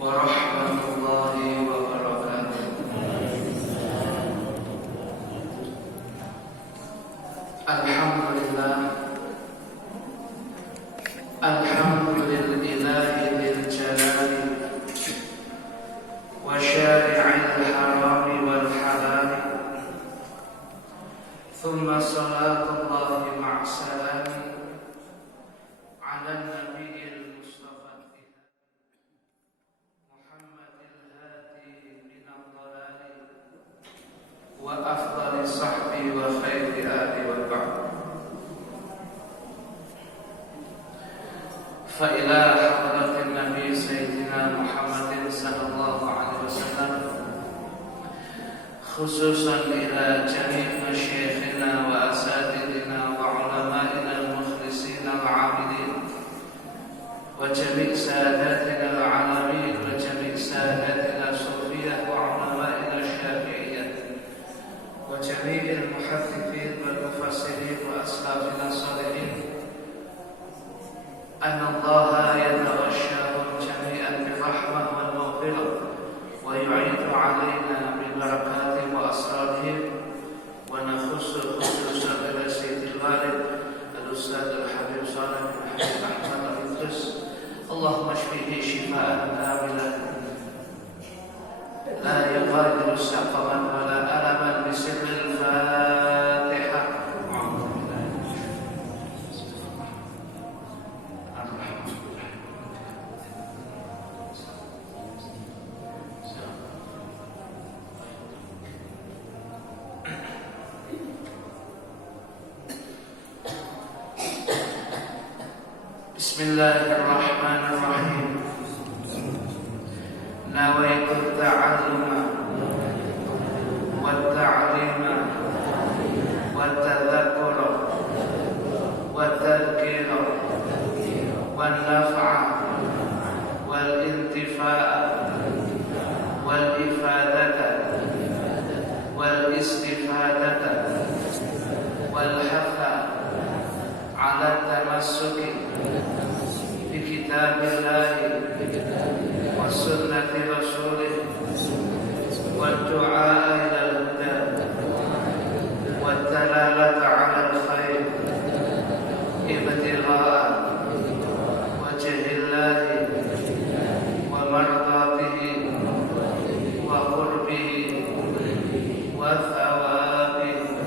warahmatullahi wabarakatuh. Alhamdulillah, alhamdulillahi dzil jalali wa syari'il harami wal halali. Thumma salatullahi ma'salami ala nabiyil mustafa Muhammadil hadi minal dhalali wa afdali sahbi wa khairi ali wa ba'd. Fa ila hadratin nabi sayyidina Muhammadin sallallahu alaihi wasallam, khususan ila jami' masyayikhina wa asatidina wa ulama'ina al-mukhlisina al-'amilin wa jami' sadatina al-'alamin wa jami' sadatina sufiyah wa ulama'ina syafi'iyah wa jami' al-muhaddithin wal mufassirin wa aslafina salihin anna Allah yataghashshahum jami'an bi rahmah wal maghfirah wa yu'idu 'alaina bil barakati wa asrarihim wa nakhussu khususan ila sayyidil walid al-ustadz al-habib Shalih bin Habib Ahmad al-Idris. Allahumma shfihi shifaan kamilan la yughadiru saqaman wa la alaman bi sirril Fatihah. Bismillahirrahmanirrahim. Nawaitu ta'alluma wa ta'lima wa tadhakkura wa tadhkira wa naf'a wal intifa'a wal ifadata wal istifadata wal hatha ala tamassuki bi kitabillahi wa sunnati rasulih wa du'a ila al-huda wa dalalata ala al-khair ibtigha'a wajhillahi wa mardatihi wa qurbihi wa thawabihi.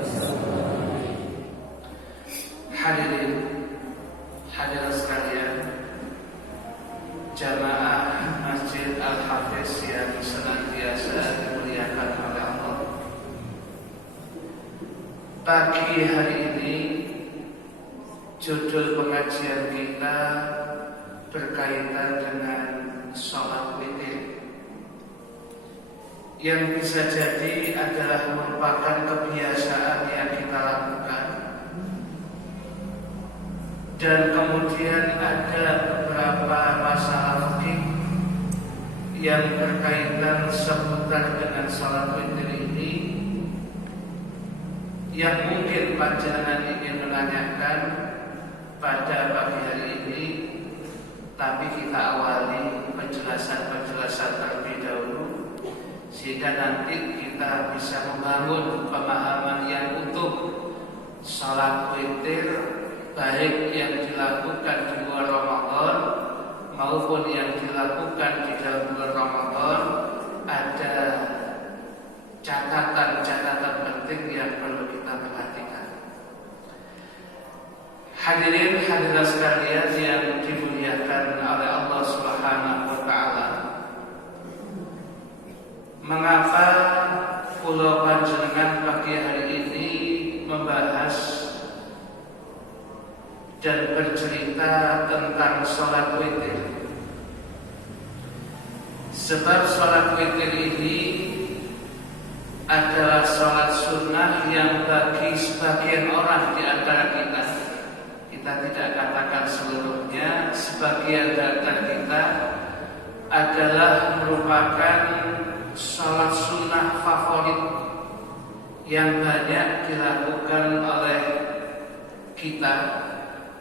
Hadirin hadirat sekalian, jamaah Masjid Al-Hafiz yang senantiasa dimuliakan oleh Allah. Pagi hari ini judul pengajian kita berkaitan dengan sholat witir, yang bisa jadi adalah merupakan kebiasaan yang kita lakukan, dan kemudian ada beberapa masalah fikih yang berkaitan seputar dengan salat witir ini yang mungkin panjenengan ingin menanyakan pada pagi hari ini, tapi kita awali penjelasan-penjelasan terlebih dahulu sehingga nanti kita bisa membangun pemahaman yang utuh salat witir, baik yang dilakukan di luar Ramadan maupun yang dilakukan di dalam bulan Ramadan. Ada catatan-catatan penting yang perlu kita perhatikan. Hadirin hadirat sekalian yang dimuliakan oleh Allah Subhanahu wa taala, mengapa kula panjenengan pagi hari ini membahas dan bercerita tentang sholat witir? Sebab sholat witir ini adalah sholat sunnah yang bagi sebagian orang di antara kita tidak katakan seluruhnya, sebagian data kita adalah merupakan sholat sunnah favorit yang banyak dilakukan oleh kita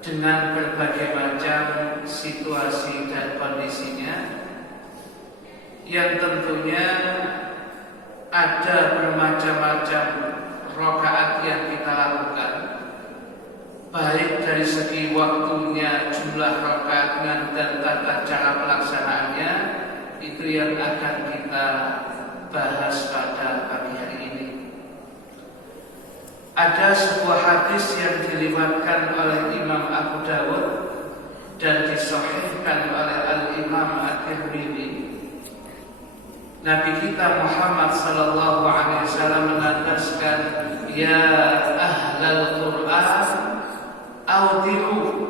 dengan berbagai macam situasi dan kondisinya. yang tentunya ada bermacam-macam rakaat yang kita lakukan, baik dari segi waktunya, jumlah rakaatnya, dan tata cara pelaksanaannya. Itu yang akan kita bahas pada pagi hari ini. Ada sebuah hadis yang diriwayatkan oleh Imam Abu Dawud dan disahihkan oleh Al-Imam At-Tirmidzi. Nabi kita Muhammad sallallahu alaihi wasallam menandaskan, ya ahlal Qur'an awdiru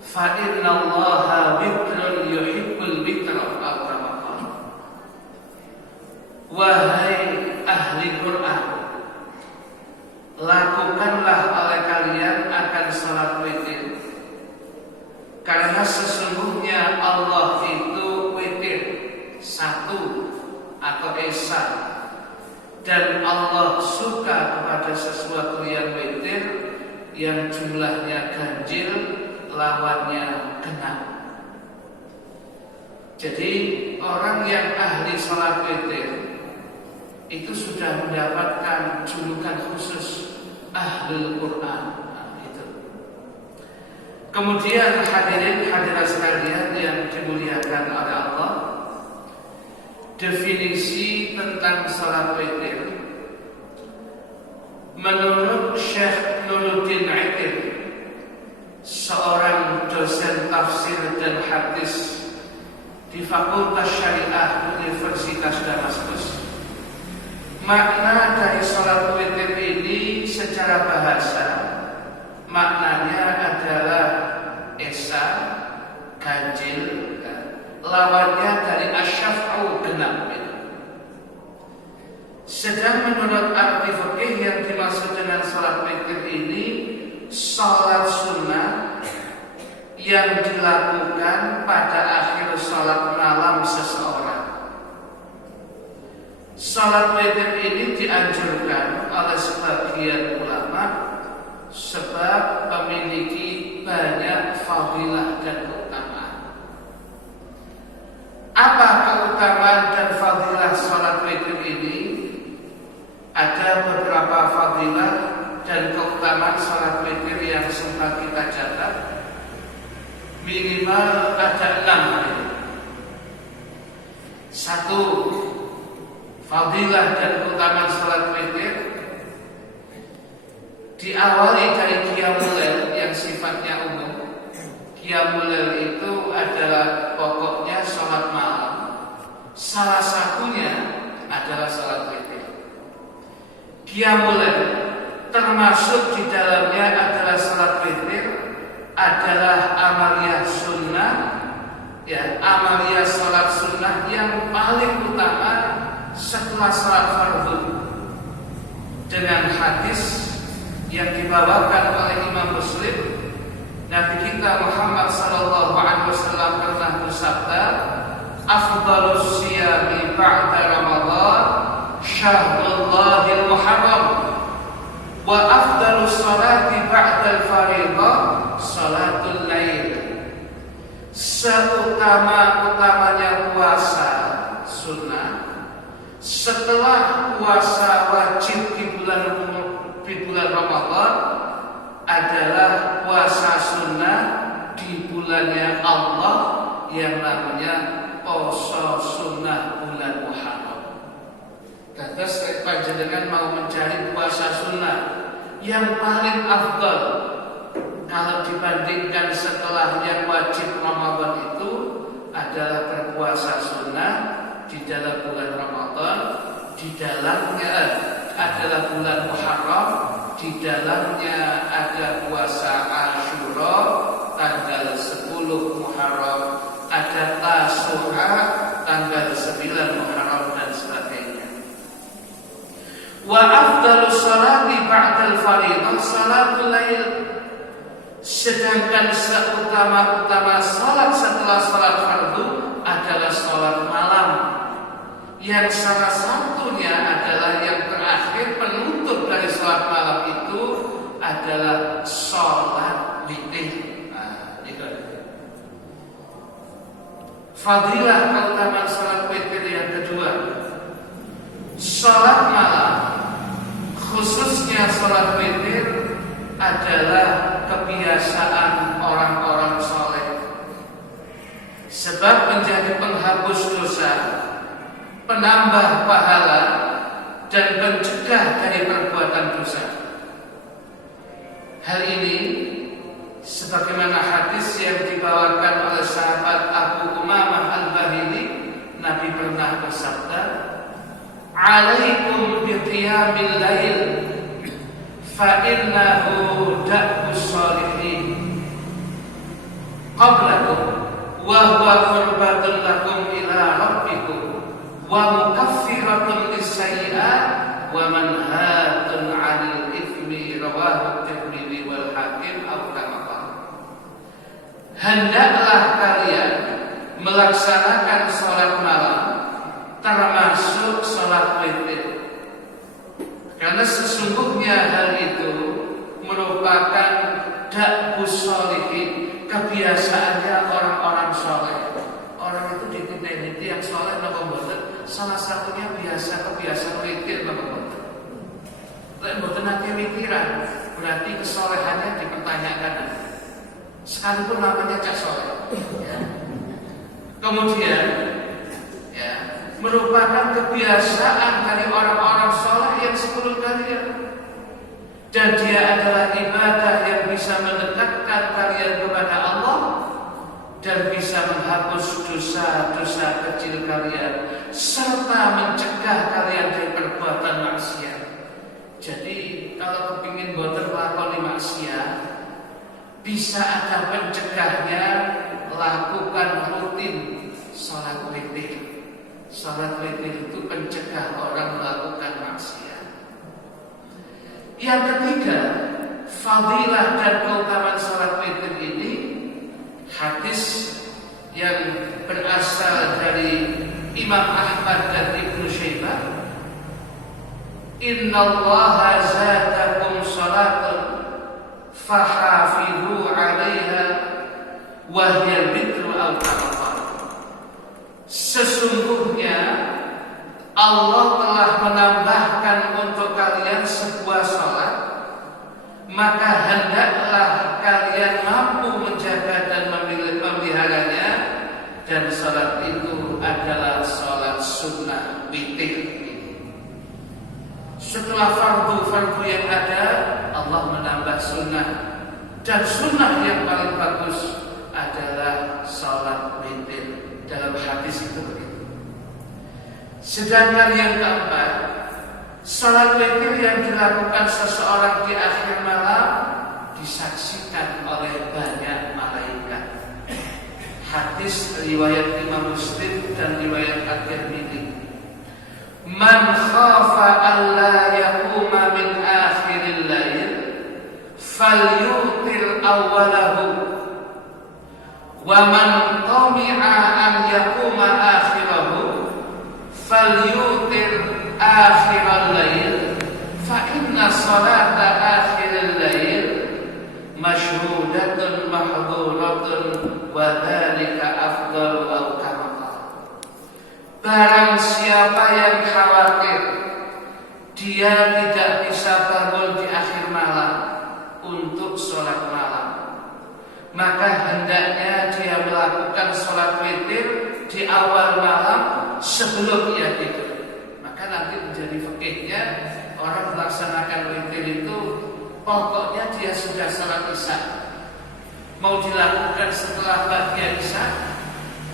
fa inna Allaha witrun yuhibbul witra. Wahai ahli Quran, lakukanlah oleh kalian akan salat witir, karena sesungguhnya Allah itu witir, satu atau esa, dan Allah suka kepada sesuatu yang witir, yang jumlahnya ganjil, lawannya genap. Jadi orang yang ahli salat witir itu sudah mendapatkan julukan khusus Ahlul Quran. Itu. Kemudian hadirin hadirat sekalian yang dimuliakan oleh Allah, definisi tentang salat witir menurut Syekh Nuruddin Aitir, seorang dosen tafsir dan hadis di Fakultas Syariah Universitas Damaskus. Makna dari salat witir ini secara bahasa maknanya adalah esa, ganjil, lawannya dari asyaf'u, genap. Sedang menurut arti fikih yang dimaksud dengan salat witir ini salat sunnah yang dilakukan pada akhir salat malam seseorang. Salat witir ini dianjurkan oleh sebagian ulama sebab memiliki banyak fadilah dan keutamaan. Apa keutamaan dan fadilah salat witir ini? Ada beberapa fadilah dan keutamaan salat witir yang sempat kita catat. Minimal ada 6. Satu, fadilah dan keutamaan salat witir diawali dari qiyamul lail yang sifatnya umum. Qiyamul lail itu adalah pokoknya salat malam. Salah satunya adalah salat witir. Qiyamul lail termasuk di dalamnya adalah salat witir, adalah amaliyah sunnah, ya, amaliyah salat sunnah yang paling utama setelah salat fardu. Dengan hadis yang dibawakan oleh Imam Muslim, Nabi kita Muhammad sallallahu alaihi wasallam pernah bersabda, afdhalus siyami ba'da Ramadan syahrullahil muharram, wa afdhalus salati ba'dal fardhah salatul lail. Seutama-utamanya puasa sunnah setelah puasa wajib di bulan Ramadan adalah puasa sunnah di bulannya Allah yang namanya poso sunnah bulan Muharram. Terus panjenengan mau mencari puasa sunnah yang paling afdal kalau dibandingkan setelah yang wajib Ramadan itu adalah berpuasa sunnah di dalam bulan Ramadan, di dalamnya adalah bulan Muharram, di dalamnya ada puasa Asyura tanggal 10 Muharram, ada Tasu'a tanggal 9 Muharram dan sebagainya. Wa afdalus salati ba'dal fardhah salatul lail. Sedangkan seutama-utama salat setelah salat fardu adalah salat malam, yang salah satunya adalah yang terakhir penutup dari salat malam itu adalah salat witir. fadilah keutamaan salat witir yang kedua, salat malam, khususnya salat witir adalah kebiasaan orang-orang soleh, sebab menjadi penghapus dosa, penambah pahala, dan pencegah dari perbuatan dosa. Hal ini sebagaimana hadis yang dibawakan oleh sahabat Abu Umamah Al-Bahili, Nabi pernah bersabda, "Alaikum bi qiyamil lail fa innahu da'bus sholihin qablakum wa huwa qurbatun lakum ila rabbikum wa mukaffiratun lis-sayyi'at wa manhatun 'anil itsmi." Rawahu Tirmidzi wal Hakim. Hendaklah kalian melaksanakan sholat malam, termasuk sholat witir, karena sesungguhnya hal itu merupakan da'bus sholihin, kebiasaannya orang-orang soleh. Orang itu dititeni yang soleh napa mboten, salah satunya kebiasaan witir napa mboten. Lek mboten nate witiran, berarti kesolehannya dipertanyakan. Sekalipun namanya cak soleh, ya. Kemudian, ya, merupakan kebiasaan dari orang-orang soleh yang sebelum kalian, dan dia adalah ibadah yang bisa mendekatkan kalian kepada Allah dan bisa menghapus dosa-dosa kecil kalian serta mencegah kalian dari perbuatan maksiat. Jadi kalau kepingin boten lakoni maksiat, bisa ada pencegahnya, lakukan rutin sholat witir. Sholat witir itu pencegah orang melakukan maksiat. Yang ketiga, fadilah dan keutamaan sholat witir ini, hadis yang berasal dari Imam Ahmad dan Ibnu Syaibah, "Innallaha zadakum sholatun fahafidhu 'alaiha wa hiya bitru al-qamar." Sesungguhnya Allah telah menambahkan untuk kalian sebuah sholat, maka hendaklah kalian mampu menjaga dan memeliharanya, dan sholat itu adalah sholat sunnah witir. Setelah fardu-fardu yang ada, Allah menambah sunnah, dan sunnah yang paling bagus adalah sholat witir. Dalam hadis itu begitu. Sedangkan yang keempat, sholat witir yang dilakukan seseorang di akhir malam disaksikan oleh banyak malaikat. Hadis riwayat Imam Muslim dan riwayat At-Tirmidzi, "Man khafa alla yaquma min akhiril lail falyutir awwalahu wa man tami'a an yaquma akhirahu falyutir akhiral lail fa inna salata akhiril lail masyhudatun mahdhuratun wa dzalika afdalu aw kama." Barang siapa yang khawatir dia tidak bisa bangun di akhir malam untuk sholat malam, maka hendaknya dia melakukan sholat witir di awal malam sebelum ia tidur. Maka nanti menjadi fikihnya, orang melaksanakan witir itu pokoknya dia sudah sholat isya, mau dilakukan setelah bagian isya,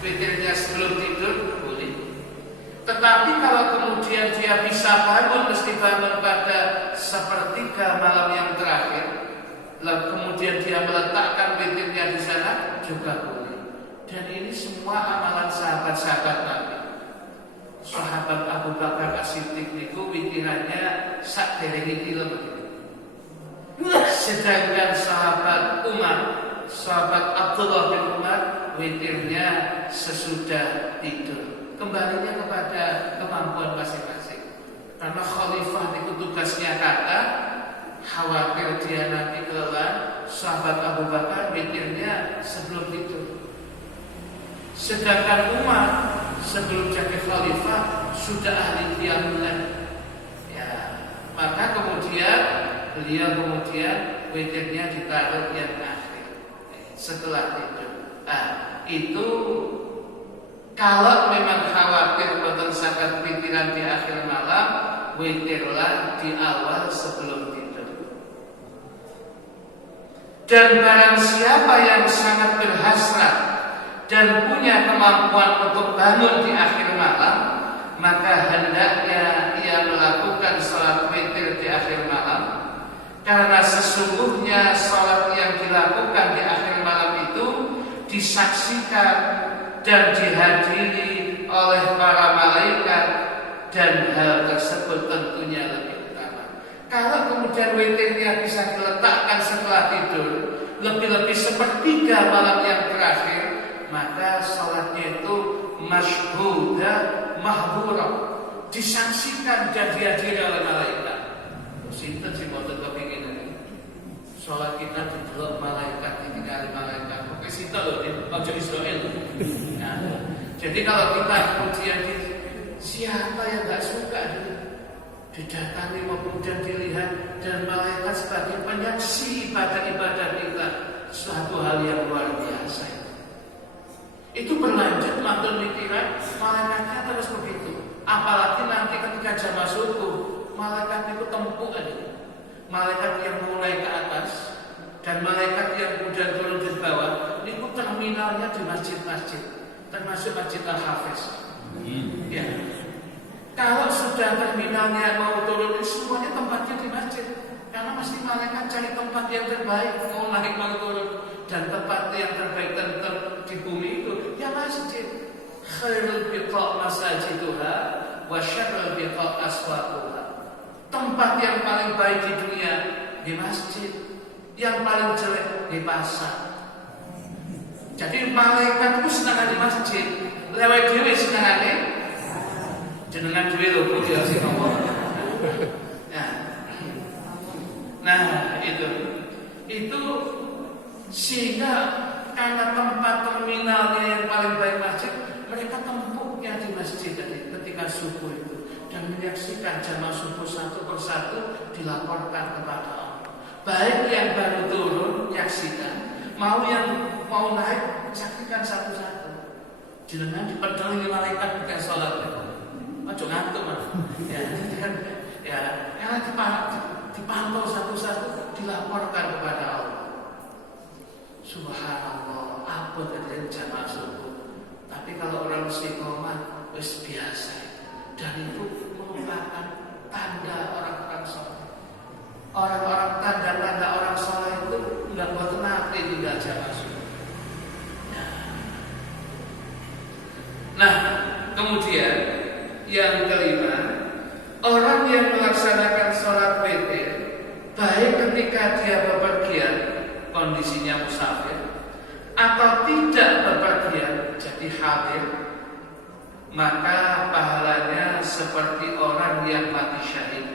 witirnya sebelum tidur boleh. Tetapi kalau kemudian dia bisa bangun, mesti bangun pada sepertiga malam yang terakhir, lalu kemudian dia meletakkan witirnya di sana, juga boleh. Dan ini semua amalan sahabat-sahabat Nabi. Sahabat Abu Bakar As-Siddiq itu witirannya sak derenge tilem. Sedangkan sahabat Umar, sahabat Abdullah bin Umar, witirnya sesudah tidur. Kembalinya kepada kemampuan masing-masing. Karena khalifah itu tugasnya kata, khawatir dia nanti kelelahan, sahabat Abu Bakar witirnya sebelum tidur. Sedangkan Umar sebelum jadi khalifah sudah ahli qiyamul lail. Ya, maka kemudian beliau witirnya ditaruh yang akhir setelah tidur. Itu kalau memang khawatir boten saged pikiran di akhir malam, witirlah di awal sebelum tidur. Dan barang siapa yang sangat berhasrat dan punya kemampuan untuk bangun di akhir malam, maka hendaknya ia melakukan sholat witir di akhir malam. Karena sesungguhnya sholat yang dilakukan di akhir malam itu disaksikan dan dihadiri oleh para malaikat, dan hal tersebut tentunya lebih utama. Kalau kemudian witirnya bisa diletakkan setelah tidur, lebih-lebih sepertiga malam yang terakhir, maka sholatnya itu masyhudah mahburah, disaksikan dan dihadiri oleh malaikat. Sinten sing boten kepingin sholat kita didelok malaikat, ditinggali malaikat. Oke, sinten lho, ojo Israel. Nah, jadi kalau kita kemudian siapa yang gak suka didatangi maupun dilihat dan malaikat sebagai penyaksi ibadah-ibadah kita, suatu hal yang luar biasa. Itu berlanjut matur pikiran, malaikatnya terus begitu. Apalagi nanti ketika jamaah subuh, malaikat itu tempuk aja. Malaikat yang mulai ke atas dan malaikat yang kemudian turun di bawah, itu terminalnya di masjid-masjid, termasuk Masjid Al-Hafiz. Ya. Kalau sudah terminalnya mau turun, semuanya tempatnya di masjid. Karena mesti malaikat cari tempat yang terbaik, mau naik mau turun. Dan tempat yang terbaik di bumi itu ya masjid. Khairul biqa' masajiduha wa syarrul biqa' aswaquha. Tempat yang paling baik di dunia di masjid, yang paling jelek di pasar. Jadi malaikat itu senang di masjid, lewat dhewe senengane jenengan dhewe lho Bu ya sing ngomong. Nah, itu sehingga karena tempat terminalnya yang paling baik masjid, mereka tempuknya di masjid ketika subuh itu dan menyaksikan jamaah subuh satu persatu dilaporkan kepada Allah. Baik yang baru turun menyaksikan, mau yang mau naik saksikan satu-satu. Jenengan dipedangi malaikat bukan sholat. Ojo ngantuk Mas. Karena dipantau satu-satu, dilaporkan kepada Allah. Subhanallah, apa terjadi jamaah subuh. Tapi kalau orang istiqomah wis biasa, dan itu merupakan tanda orang-orang soleh. Orang-orang tanda-tanda orang soleh itu nggak buat nanti tinggal jamaah subuh. Nah, kemudian yang kelima, orang yang melaksanakan sholat witir, baik ketika dia bepergian, kondisinya musafir, atau tidak bepergian, jadi hadir, maka pahalanya seperti orang yang mati syahid.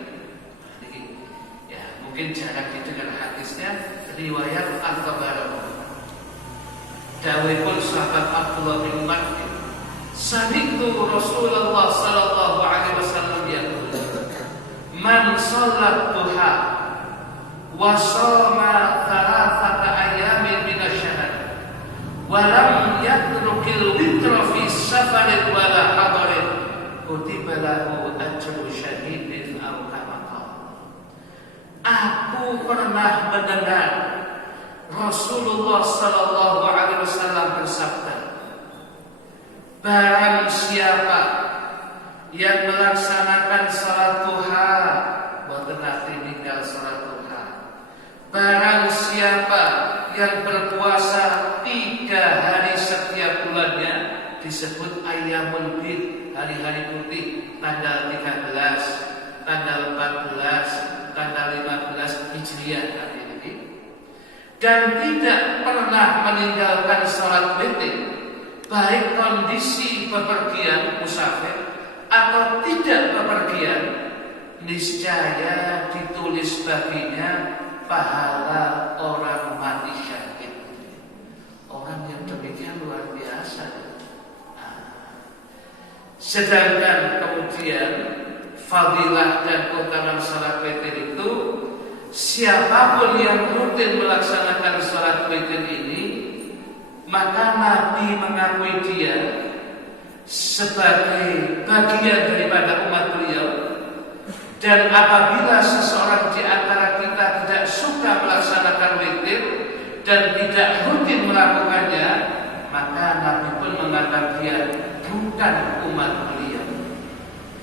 Ya, mungkin jarang didengar hadisnya, riwayat Al-Tabarani. Dawuhipun sahabat Abdullah bin Umar, sami'tu Rasulullah sallallahu alaihi wasallam yaqul, man sholat duha wa shoma thalathata ayamin minasyahr wa lam yatrukil witra fi safarin wala hadarin kutiba lahu ajru syahidin aw kama qala. Aku pernah mendengar Rasulullah sallallahu alaihi wasallam bersabda, barang siapa yang melaksanakan salat duha, boten nate ninggal salat duha. Barang siapa yang berpuasa 3 hari setiap bulannya, disebut ayyamul bid, hari-hari putih, tanggal 13, tanggal 14, tanggal 15 Hijriah hari ini, dan tidak pernah meninggalkan salat witir, baik kondisi bepergian musafir atau tidak bepergian, niscaya ditulis baginya pahala orang mati syahid. Orang yang demikian luar biasa. Sedangkan kemudian fadilah dan keutamaan salat witir itu, siapapun yang rutin melaksanakan salat witir ini, maka Nabi mengakui dia sebagai bagian daripada umat beliau. Dan apabila seseorang di antara kita tidak suka melaksanakan witir dan tidak rutin melakukannya, maka Nabi pun menganggap dia bukan umat beliau.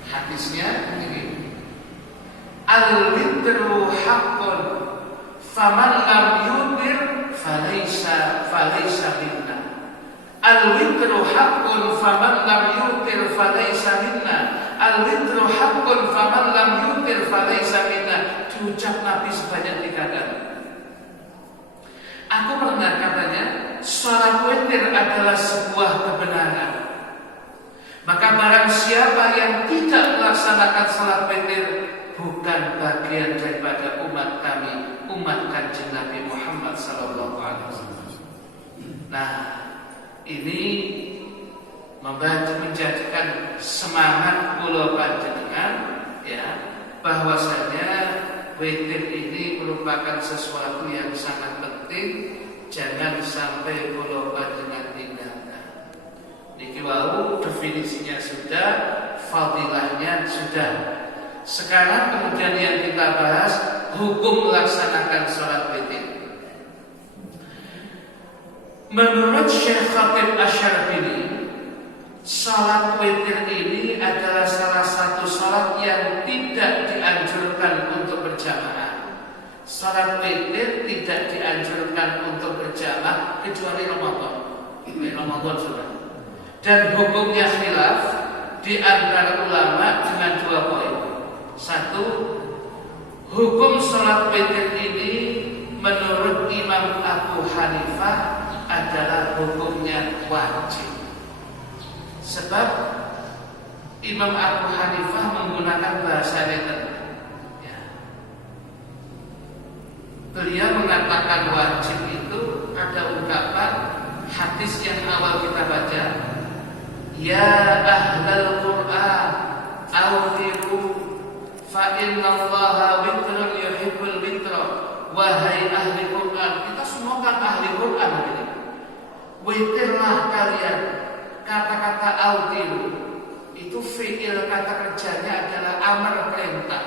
Hadisnya ini, al-witru haqqun faman lam yutir falaysa minna. Al-witru haqqun faman lam yutir falaysa minna. Al-witru haqqun faman lam yutir falaysa minna. Diucap Nabi sebanyak 3 kali. Aku pernah katanya, salat witir adalah sebuah kebenaran. Maka barang siapa yang tidak melaksanakan salat witir, bukan bagian daripada umat kami, umat Kanjeng Nabi Muhammad sallallahu alaihi wasallam. Nah, ini menjadikan semangat kula panjenengan, ya, bahwasanya witir ini merupakan sesuatu yang sangat penting, jangan sampai kula panjenengan tinggalkan. Niki wau definisinya sudah, fadilahnya sudah. Sekarang kemudian yang kita bahas hukum melaksanakan sholat witir. Menurut Syekh Khatib Asy-Syarbini, sholat witir ini adalah salah satu sholat yang tidak dianjurkan untuk berjamaah. Sholat witir tidak dianjurkan untuk berjamaah kecuali Ramadan. Ramadan sudah. Dan hukumnya khilaf di antara ulama dengan 2 poin. 1, hukum sholat witir ini menurut Imam Abu Hanifah adalah hukumnya wajib. Sebab Imam Abu Hanifah menggunakan bahasa witir. Ya. Beliau mengatakan wajib itu ada ungkapan hadis yang awal kita baca, ya ahlal Qur'an awfiru fa innallaha witrun yuhibbul witra. Wahai ahli Quran, kita semua kan ahli Quran ini. Witirlah kalian. Kata-kata awfiru itu fi'il, kata kerjanya adalah amar, perintah.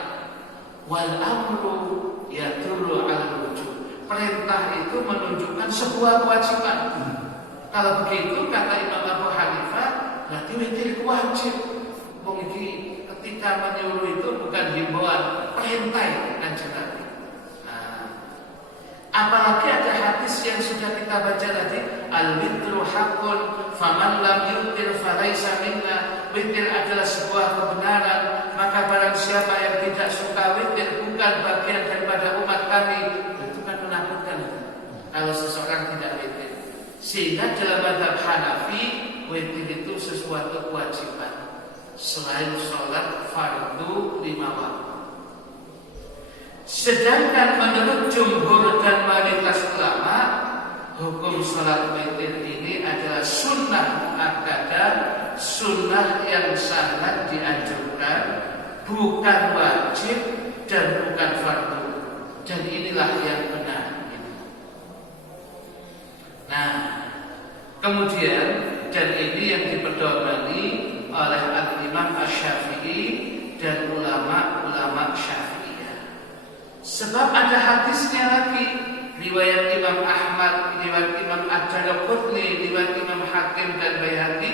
Wal amru yadullu ala wujub. Perintah itu menunjukkan sebuah kewajiban. Kalau begitu kata Imam Abu Hanifah, berarti witir wajib. Mungkin ketika menyuruh itu bukan himbauan, perintah kan jelas. Apalagi ada hadis yang sudah kita baca tadi, al-witru haqqun faman lam yutir falaysa minna. Witir adalah sebuah kebenaran, maka barang siapa yang tidak suka witir bukan bagian daripada umat kami. Itu kan menakutkan kalau seseorang tidak witir. Sehingga dalam mazhab Hanafi, witir itu sesuatu kewajiban selain sholat fardu 5 waktu. Sedangkan menurut jumhur dan mayoritas ulama, hukum sholat witir ini adalah sunnah muakkadah, sunnah yang sangat dianjurkan, bukan wajib dan bukan fardu. Dan inilah yang benar. Nah, kemudian dan ini yang dipedomani oleh Al-Imam Asy-Syafi'i dan ulama-ulama Syafi'iyah. Sebab ada hadisnya lagi, riwayat Imam Ahmad, riwayat Imam Ad-Darqutni, riwayat Imam Hakim dan Baihaqi,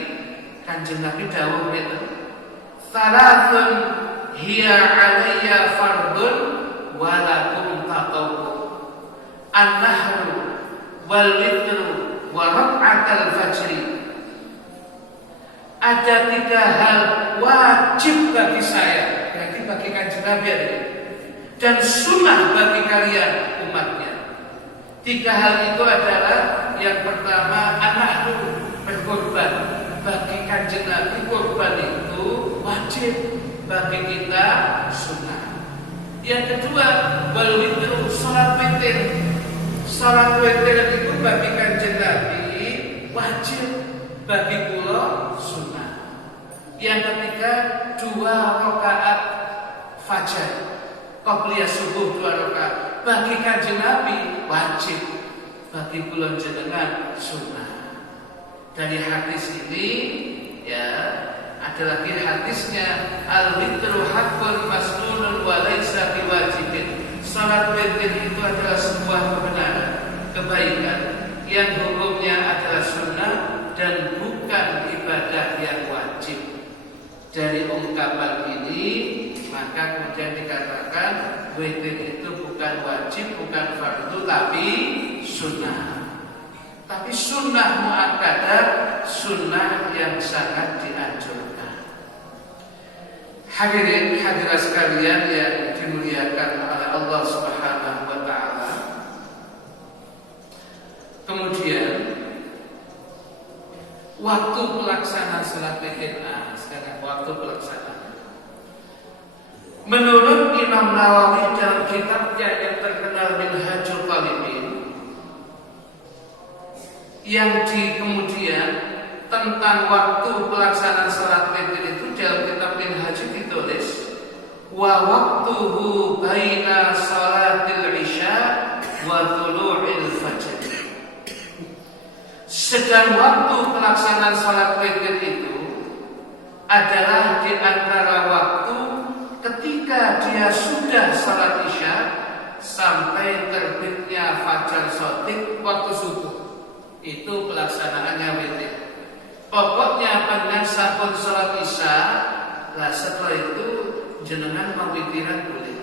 Kanjeng Nabi dawuh itu, "Thalathun hiya 'alayya fardun wa lakum tatawwu. An-nahru wal witru wa rak'atul fajri." Ada 3 hal wajib bagi saya, berarti bagi Kanjeng Nabi ini, dan sunnah bagi kalian umatnya. 3 hal itu adalah, yang pertama, anak itu berkorban. Bagi Kanjeng Nabi korban itu wajib, bagi kita sunnah. Yang kedua, wal witru, salat witir. Salat witir itu bagi Kanjeng Nabi wajib, bagi kula sunnah. Yang ketiga 2 rakaat fajar, qobliyah subuh 2 rakaat. Bagi Kanjeng Nabi wajib, bagi kula jenengan sunnah. Dari hadis ini ya, ada lagi hadisnya al-witru haqqun masnunun wa laisa biwajibin. Salat witir itu adalah sebuah kebenaran, kebaikan yang hukumnya adalah sunnah dan bukan ibadah yang wajib. Dari ungkapan ini maka kemudian dikatakan witir itu bukan wajib, bukan fardu, tapi sunnah. Tapi sunnah muakkadah, sunnah yang sangat dianjurkan. Hadirin hadirat sekalian yang dimuliakan oleh Allah Subhanahu wa taala. Kemudian waktu pelaksanaan salat witir, sekarang waktu pelaksanaan. Menurut Imam Nawawi dalam kitabnya yang terkenal Minhajul Talibin, yang di kemudian tentang waktu pelaksanaan salat witir itu dalam kitab Minhaj ditulis wa waqtuhu baina salatil isya wa thulu'il fajr. Sedang waktu pelaksanaan salat witir itu adalah di antara waktu ketika dia sudah salat isya sampai terbitnya fajar shadiq waktu subuh. Itu pelaksanaannya witir. Pokoknya panjenengan sampun salat isya, lah setelah itu jenengan mau witiran boleh.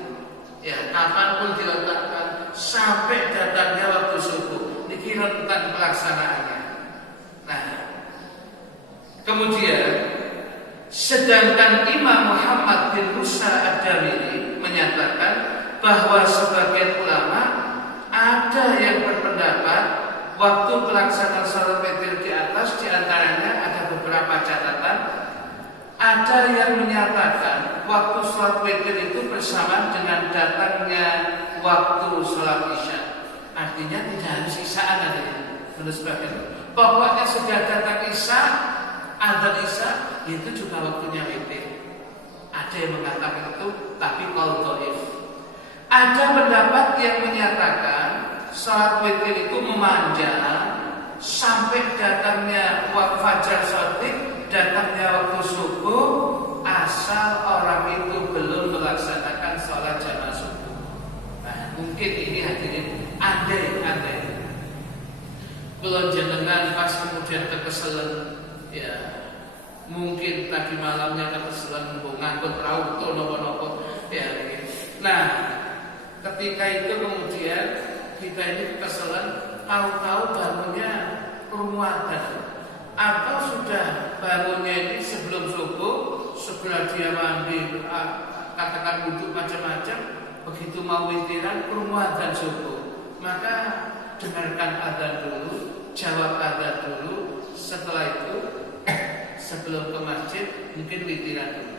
Ya, kapanpun diletakkan sampai datangnya waktu subuh. Niki tentang pelaksanaannya. Nah, kemudian sedangkan Imam Muhammad bin Musa Ad-Damiri menyatakan bahwa sebagian ulama ada yang berpendapat waktu pelaksanaan salat witir di atas, diantaranya ada beberapa catatan. Ada yang menyatakan waktu salat witir itu bersamaan dengan datangnya waktu salat isya. Artinya tidak harus isyaan adanya. Terus sebagainya. Pokoknya sudah datang isya, adzan isya, itu juga waktunya witir. Ada yang mengatakan itu, tapi qaul dhaif. Ada pendapat yang menyatakan salat witir itu memanjang sampai datangnya waktu fajar shadiq, datangnya waktu subuh, asal orang itu belum melaksanakan salat jamaah subuh. Nah, mungkin ini hadirin andai belum jenengan pas kemudian kekeselan, ya mungkin tadi malamnya kekeselan ngangkut perahu atau nopo-nopo, ya. Nah, ketika itu kemudian kita ini kekeselan, tahu-tahu bangunnya permuatan, atau sudah bangunnya ini sebelum subuh, setelah dia mandi, katakan wudhu macam-macam, begitu mau witiran permuatan subuh, maka dengarkan adzan dulu, jawab adzan dulu, setelah itu sebelum ke masjid mungkin witiran dulu.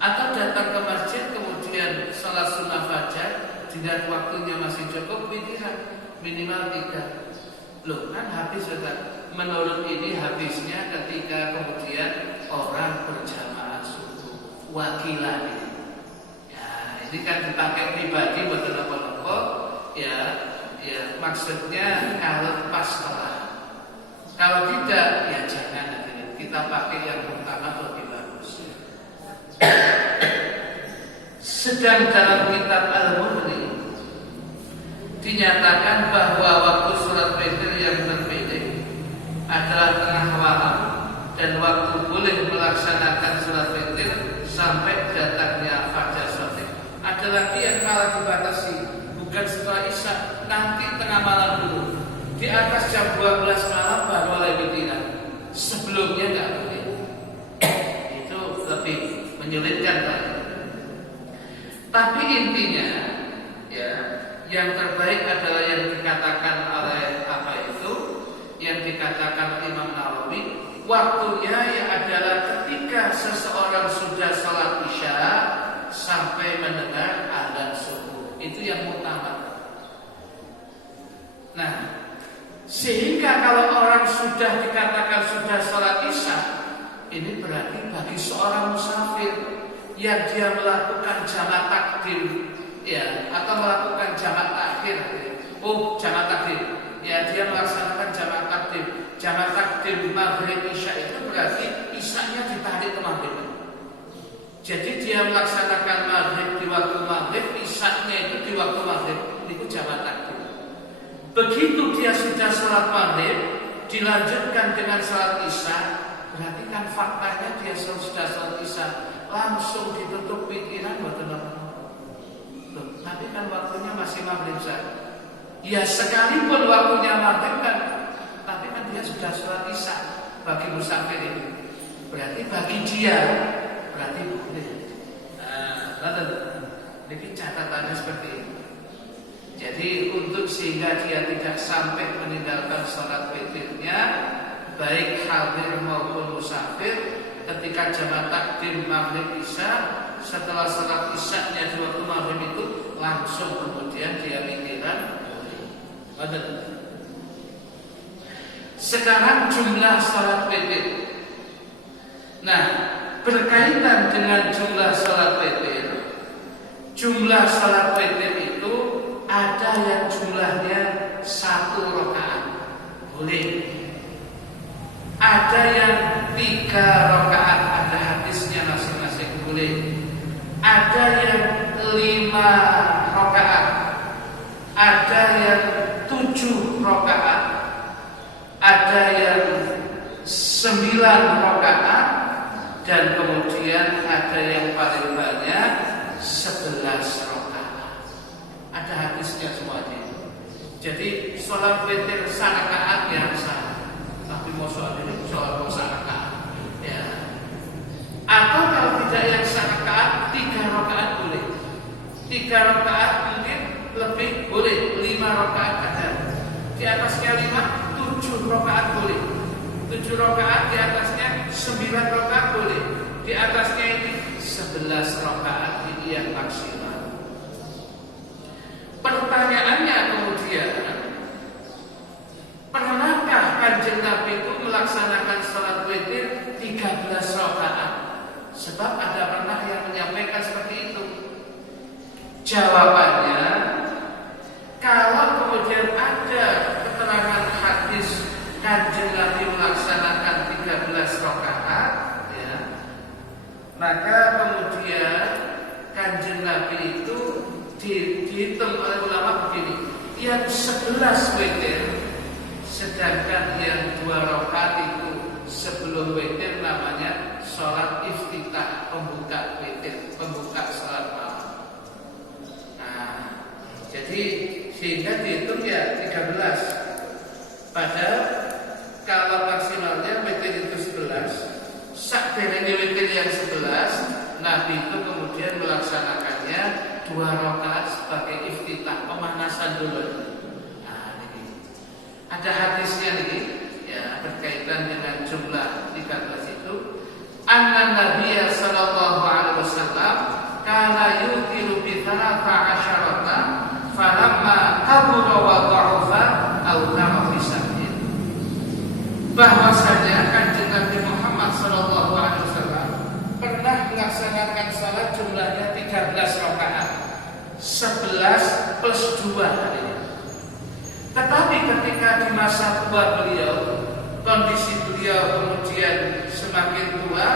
Atau datang ke masjid kemudian salat sunnah fajar, tidak waktunya masih cukup witiran minimal 3. Loh kan habis sudah. Menurut ini habisnya ketika kemudian orang berjamaah subuh wakilan. Ya, ini kan dipakai pribadi betul apa-apa. Ya, maksudnya kalau pas salat. Kalau tidak, ya jangan. Kita pakai yang pertama lebih bagus. Sedang dalam kitab Al-Mughni dinyatakan bahwa waktu salat witir yang terpilih adalah tengah malam dan waktu boleh melaksanakan salat witir sampai datangnya fajar shadiq. Ada lagi yang malah dibatasi, bukan setelah isya, nanti tengah malam dulu. Di atas jam 12 malam baru mulai witiran. Sebelumnya enggak boleh. Itu lebih menyulitkan lagi. Tapi intinya, ya, yang terbaik adalah yang dikatakan oleh yang dikatakan Imam Nawawi, waktunya yang adalah ketika seseorang sudah salat isya sampai mendengar adzan subuh. Itu yang utama. Nah, sehingga kalau orang sudah dikatakan sudah salat isya, ini berarti bagi seorang musafir yang dia melakukan jamak takdim, ya, atau melakukan jamak takhir, jamak takdim, ya, dia melaksanakan jamak takdim maghrib isya, itu berarti isyanya ditarik ke maghrib. Jadi dia melaksanakan maghrib di waktu maghrib, isyanya itu di waktu maghrib, itu jamak takdim. Begitu dia sudah sholat maghrib, dilanjutkan dengan sholat isya, berarti kan faktanya dia sudah sholat isya, langsung ditutup pikiran tapi kan waktunya masih maghrib saja. Ya sekalipun waktunya maghrib kan, tapi kan dia sudah sholat isya bagi musafir ini. Berarti bagi dia, berarti boleh. Jadi catatannya seperti ini. Jadi untuk sehingga dia tidak sampai meninggalkan sholat witirnya, baik hadir maupun musafir, ketika jamak takdim maghrib isya, setelah sholat isyanya di waktu maghrib itu langsung kemudian dia pikiran. Sekarang jumlah sholat witir. Nah, berkaitan dengan jumlah sholat witir, jumlah sholat witir itu ada yang jumlahnya 1 rakaat, boleh. Ada yang 3 rakaat, ada hadisnya masing-masing, boleh. Ada yang 5 rakaat, ada yang 7 rakaat, ada yang 9 rakaat, dan kemudian ada yang paling banyak 11 rakaat. Ada hadisnya semuanya. Jadi sholat witir rakaat yang sah. Tapi mau sholat ini sholat rakaat, ya. Atau kalau tidak yang rakaat, 3 rakaat boleh. 3 rakaat mungkin lebih boleh. 5 rakaat ada. Di atasnya 5, 7 rakaat boleh. 7 rakaat di atasnya 9 rakaat boleh. Di atasnya ini 11 rakaat, ini yang maksimal. Pertanyaannya kemudian, pernahkah Kanjeng Nabi itu melaksanakan sholat witir 13 rakaat? Sebab ada pernah yang menyampaikan seperti itu. Jawabannya, kalau kemudian ada keterangan hadis Kanjeng Nabi melaksanakan 13 rakaat, ya, maka kemudian Kanjeng Nabi itu dihitung oleh ulama begini, yang 11 witir, sedangkan yang 2 rakaat itu sebelum witir namanya sholat iftitah, pembuka witir, pembuka sholat malam. Nah, jadi sehingga dihitung ya 13. Padahal kalau maksimalnya witir itu 11, sakderenge witir yang 11, Nabi itu kemudian melaksanakannya 2 rakaat sebagai iftitah, pemanasan dulu. Nah, ini ada hadisnya nih, ya, berkaitan dengan jumlah 13 itu. Anna Nabiya sallallahu alaihi wasallam kana yutiru bi 13 falamma kabura wa dha'afa aw nama fi sab'in. Bahwasanya Kanjeng Nabi Muhammad sallallahu alaihi wasallam pernah melaksanakan salat jumlahnya 13 rakaat, 11 plus 2 hari. Tetapi ketika di masa tua beliau, kondisi beliau kemudian semakin tua,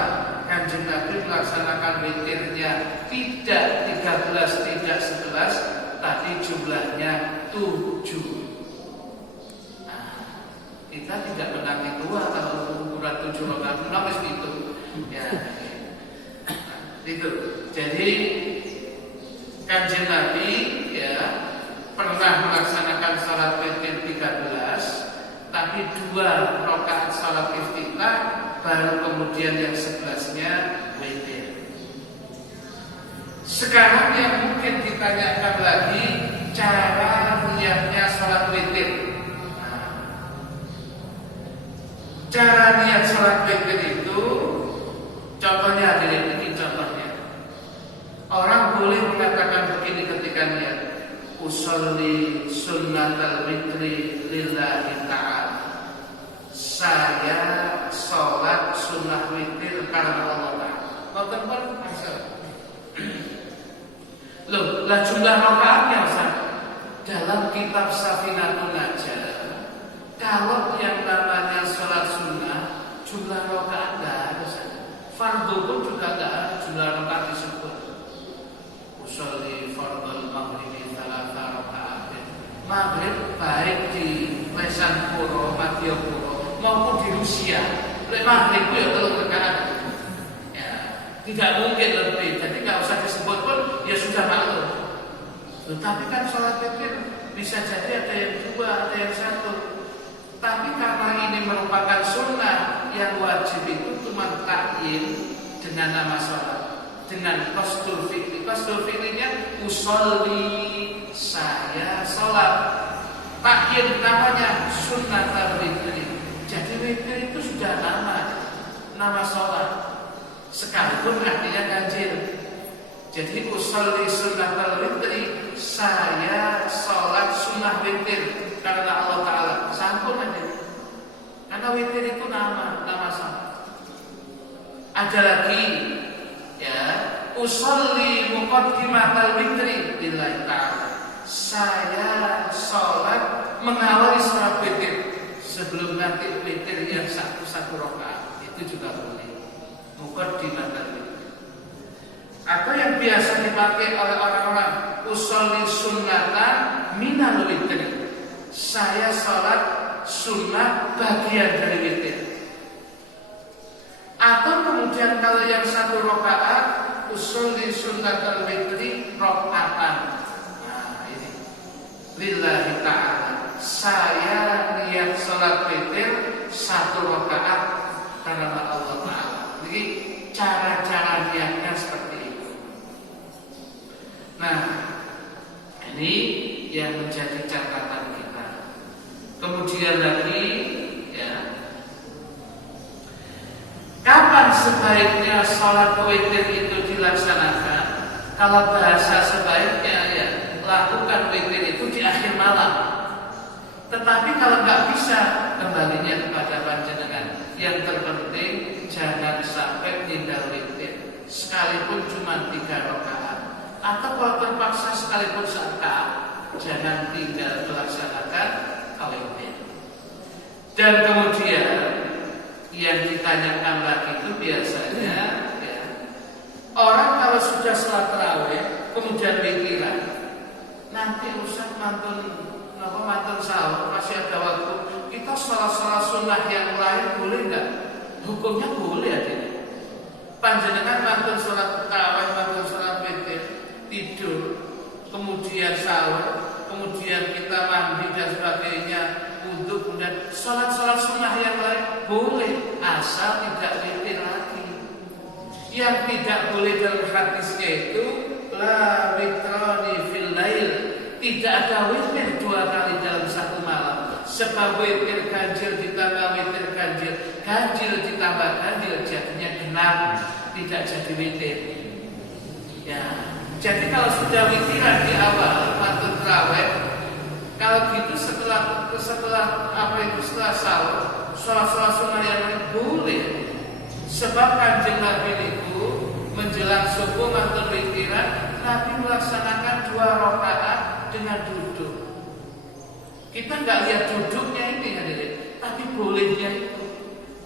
Kanjeng Nabi melaksanakan witirnya tidak 13, tidak 11, tapi jumlahnya 7. Nah, kita tidak pernah tua kalau ukuran 7 rakaat, nomor itu. Ya, itu. Jadi Kanjeng Nabi, ya, pernah melaksanakan salat witir 13, tapi 2 rakaat salat iftitah, baru kemudian yang 11-nya witir. Sekarang yang mungkin ditanyakan lagi, cara niatnya salat witir. Nah, cara niat salat witir itu, contohnya ini contohnya. Orang boleh mengatakan begini ketika niat, usolli sunnatal witri lillahi ta'ala. Saya sholat sunnah witir karena Allah Ta'ala. Mboten pun asal. Loh, lah jumlah rakaatnya Ustaz. Dalam kitab Safinatun Najah, kalau yang namanya sholat sunnah, jumlah rakaat enggak ada Ustaz. Fardhu pun juga enggak ada jumlah rakaat disebut. Usolli fardhul maghribi thalatha rakaat. Maghrib baik di Lesan Puro, Madiopuro maupun di Rusia, maghrib itu ya 3 rakaat. Ya, tidak mungkin lebih. Jadi nggak usah disebut pun ya sudah maklum. Tetapi kan sholat witir bisa jadi ada yang 2, ada yang 1. Tapi karena ini merupakan sunnah yang wajib itu cuma takyin dengan nama sholat, dengan qasdul fi'li. Qasdul fi'linya usolli, saya sholat. Takyin namanya sunnatul witri. Jadi witir itu sudah nama sholat, sekalipun artinya ganjil. Jadi usolli sunnatul witri, saya sholat sunnah witir karena Allah Ta'ala. Sampun aja. Karena witir itu nama sholat. Ada lagi ya, usolli muqaddimatal witri lillahi ta'ala. Saya sholat mengawali sholat witir sebelum nanti witir yang satu rakaat. Itu juga boleh. Muqaddimatal witri. Atau yang biasa dipakai oleh orang-orang, usolli sunnatan minal witri. Saya sholat sunnah bagian dari witir. Atau kemudian kalau yang 1 rakaat, usolli sunnatal witri rakaatan. Lillahi ta'ala, saya niat sholat witir 1 rakaat karena Allah Ta'ala. Jadi cara-cara niatnya seperti itu. Nah, ini yang menjadi catatan kita. Kemudian lagi ya, kapan sebaiknya sholat witir itu dilaksanakan? Kalau bahasa sebaiknya ya, lakukan witir itu di akhir malam. Tetapi kalau nggak bisa, kembalinya kepada panjenengan. Yang terpenting jangan sampai tinggal witir, sekalipun cuma 3 rakaat. Atau kalau terpaksa sekalipun 1 rakaat, jangan tinggal melaksanakan witir. Dan kemudian yang ditanyakan lagi itu biasanya ya, orang kalau sudah sholat tarawih kemudian witiran, nanti Ustaz mantun sahur masih ada waktu, kita sholat sunnah yang lain boleh nggak? Hukumnya boleh adanya. Panjenengan mantun sholat tarawih, mantun sholat witir, tidur, kemudian sahur, kemudian kita mandi dan sebagainya, untuk kemudian sholat sunnah yang lain boleh, asal tidak witir lagi. Yang tidak boleh dalam hadisnya itu la witrani fil lail, tidak ada witir 2 kali dalam 1 malam. Sebab witir ganjil ditambah witir ganjil, ganjil ditambah ganjil, jadinya genap, tidak jadi witir. Ya, jadi kalau sudah witiran di awal waktu tarawih, kalau gitu setelah setelah sahur, sholat sunnah yang lain boleh. Sebab Kanjeng Nabi itu menjelang subuh mantun witiran, Nabi melaksanakan 2 rakaat dengan duduk. Kita nggak lihat duduknya ini hadirin, tapi bolehnya itu.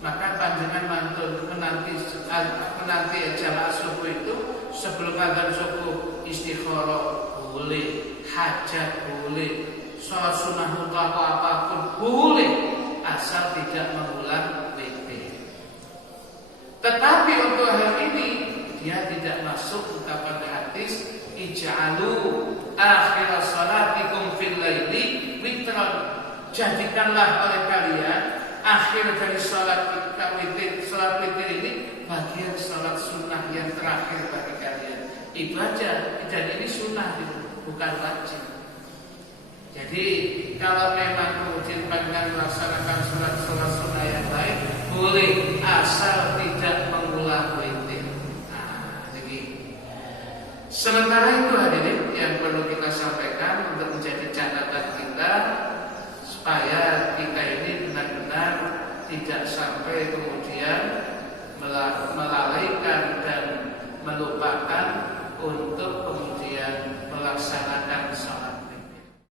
Maka panjenengan mantun menanti jamaah subuh itu sebelum adzan subuh, istikharah boleh, hajat boleh, sholat sunnah mutlak apapun boleh, asal tidak mengulang witir. Tetapi untuk hal ini dia tidak masuk ungkapan hadis ij'alu akhir salatikum fil laili witran. Jadikanlah oleh kalian akhir dari salat witir ini bagian salat sunnah yang terakhir bagi kalian. Itu aja, dan ini sunnah bukan wajib. Jadi kalau memang kemudian panjenengan melaksanakan sholat sunnah yang lain boleh, asal tidak mengulang witir. Nah, jadi sementara itu hadirin yang perlu kita sampaikan untuk menjadi catatan kita supaya kita ini benar-benar tidak sampai kemudian melalaikan dan melupakan untuk kemudian melaksanakan